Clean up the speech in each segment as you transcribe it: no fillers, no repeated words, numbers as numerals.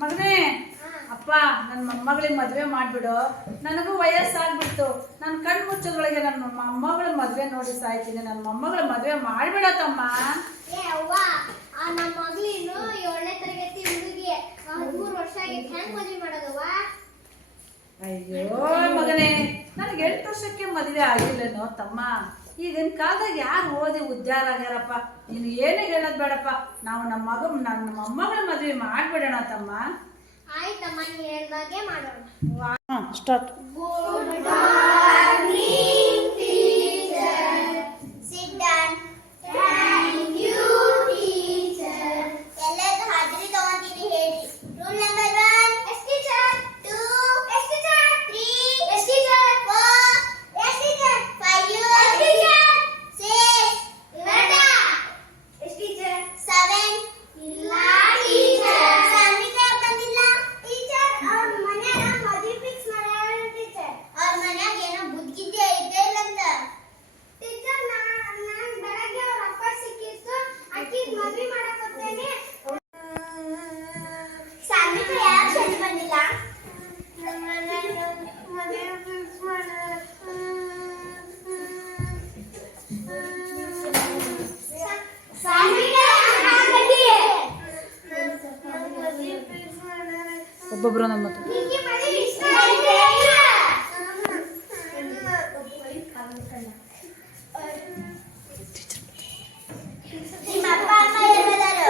ಮಗನೇ, ಅಪ್ಪ ನನ್ನ ಮೊಮ್ಮಗಳಿಗೆ ಮದುವೆ ಮಾಡಿಬಿಡು. ನನಗೂ ವಯಸ್ಸಾಗ್ಬಿಡ್ತು. ನನ್ನ ಕಣ್ಣು ಮುಚ್ಚೋದ್ರೊಳಗೆ ನನ್ನ ಮೊಮ್ಮಗಳ ಮದುವೆ ನೋಡಿ ಸಾಯ್ತೀನಿ. ನನ್ನ ಮೊಮ್ಮಗಳ ಮದುವೆ ಮಾಡಿಬಿಡತ್ತಮ್ಮ. ನಮ್ಮ ಮಗಳಿನ್ನು 7ನೇ ತರಗತಿ ಹುಡುಗಿ, 13 ವರ್ಷ ಆಗೈತೆ. ಹೆಂಗ್ ಮದುವೆ ಮಾಡೋದವ್ವ? ಅಯ್ಯೋ ಮಗನೇ, ನನಗೆ 8 ವರ್ಷಕ್ಕೆ ಮದುವೆ ಆಗಿಲ್ಲೇನೋ ತಮ್ಮ. ಈಗಿನ ಕಾಲದಾಗ ಯಾರು ಓದಿ ಉದ್ಧಾರ ಆಗ್ಯಾರಪ್ಪ. ನೀನು ಏನೇ ಹೇಳೋದು ಬೇಡಪ್ಪ. ನಾವು ನನ್ನ ಮೊಮ್ಮಗಳ ಮದುವೆ ಮಾಡಿಬಿಡೋಣ ತಮ್ಮ. ಆಯ್ತಮ್ಮ, ನೀನು ಹೇಳ್ದಾಗೆ ಮಾಡೋಣ. Start. Good morning, teacher. Sit down. Thank you, teacher. ಎಲ್ಲರೂ ಹಾಜರಿ ತಗೊಂಡಿರಿ ಹೇಳಿ. Rule number 1. Yes, teacher. 2. Yes, teacher. 3. Yes, teacher. 4. Yes, teacher. 5. Yes, teacher. 6. Nada. Yes, teacher. 7. ಇಲ್ಲ teacher. ಸಾನ್ವಿತಾ ಬಂದಿಲ್ಲ teacher. ಅವ್ರ ಮನ್ಯಾಗ ಮದುವೆ ಫಿಕ್ಸ್ ಮಾಡ್ಯಾರ teacher. ಅವ್ರ ಮನ್ಯಾಗ ಏನೋ ಬುದ್ಧಿಗಿದ್ದೆ ಐತೆ ಇಲ್ಲಂತ teacher. ನಾನು ಬೆಳಗ್ಗೆ ಅವ್ರ ಅಪ್ಪ ಸಿಕ್ಕಿತ್ತು, ಆಕಿಗೆ ಮದುವೆ ಮಾಡಕ್ ಹೋಗ್ತೇನೆ. ಸಾನ್ವಿತಾ ಯಾಕೆ ಸರಿ ಬಂದಿಲ್ಲ? ನಮ್ಮ ಮನ್ಯಾಗ ಮದುವೆ ಫಿಕ್ಸ್ ಮಾಡ್ಯಾರ. ಸಾನ್ವಿತಾ ಹಾಗಡಿ ಮದುವೆ ಫಿಕ್ಸ್ ಮಾಡ್ಯಾರ. ಒಬ್ಬೊಬ್ರು ನಮ್ಮ ಹತ್ರ. ನಿಮಗೆ ಮದುವೆ ಇಷ್ಟ ಆಯ್ತಾ? ನಿಮ್ಮ ಅಪ್ಪ ಅಮ್ಮ ಎಲ್ಲದಾರು?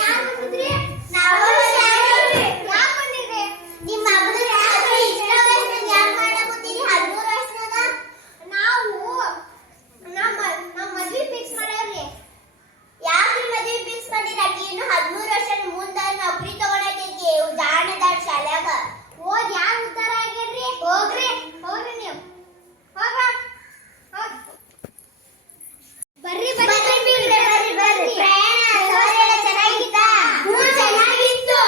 ಯಾರು ಬಂದಿದ್ರಿ? ನಾವು ಯಾಕೆ ಬಂದಿದ್ರಿ? ನಿಮ್ಮ ಮಗಳು ಯಾರು ಇಷ್ಟ ವಯಸ್ಸಿನಾಗ ಯಾಕೆ ಮಾಡಾಕತ್ತೀರಿ? 13 ವರ್ಷನಾಗ ನಾವು ನಮ್ಮ ಮದುವೆ ಫಿಕ್ಸ್ ಮಾಡ್ಯಾವ್ರಿ. ಯಾಕೆ ಮದುವೆ ಫಿಕ್ಸ್ ಮಾಡಿರಿ? ಆಕಿ ಇನ್ನು 13 ವರ್ಷ ಮುಂದೆ ನೌಕರಿ ತಗೊಳಕೈತಿ ಜಾಣದಾಳ ಶಾಲ್ಯಾಗ. ಓದ್ ಯಾರು ಉದ್ದಾರ ಆಗ್ಯಾರ್ರಿ? ಹೋಗ್ರಿ ನೀವು ಹೋಗ. ಬರ್ರಿ ಪ್ರಯಾಣ ಸೋರೆಲ್ಲ ಚೆನ್ನಾಗಿತ್ತಾ? ಚೆನ್ನಾಗಿತ್ತು.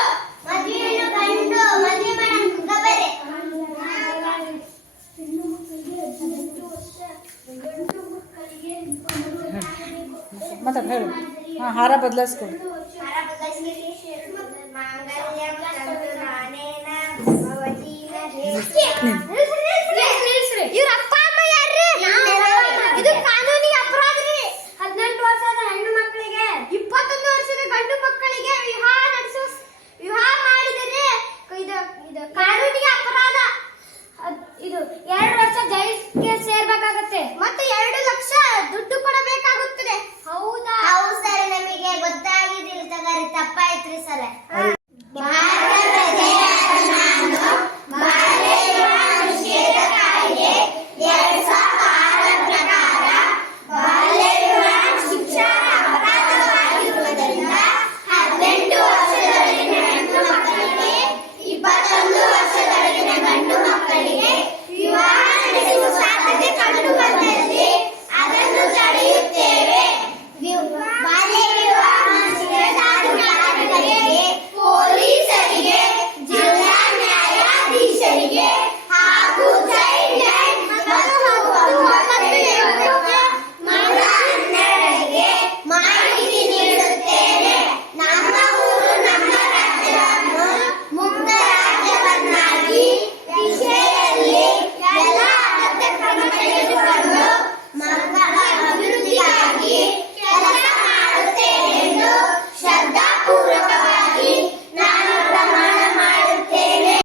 ಮದುವೆಯನ್ನು ಕಂಡು ಮದುವೆ ಮಾಡಂಗ ಬರ್ರಿ. ಮಾತಾಡ ಹೇಳು. ಹಾರ ಬದಲಾಯಿಸ್ಕೊಡು. ಇವ್ರ ಅಪ್ಪ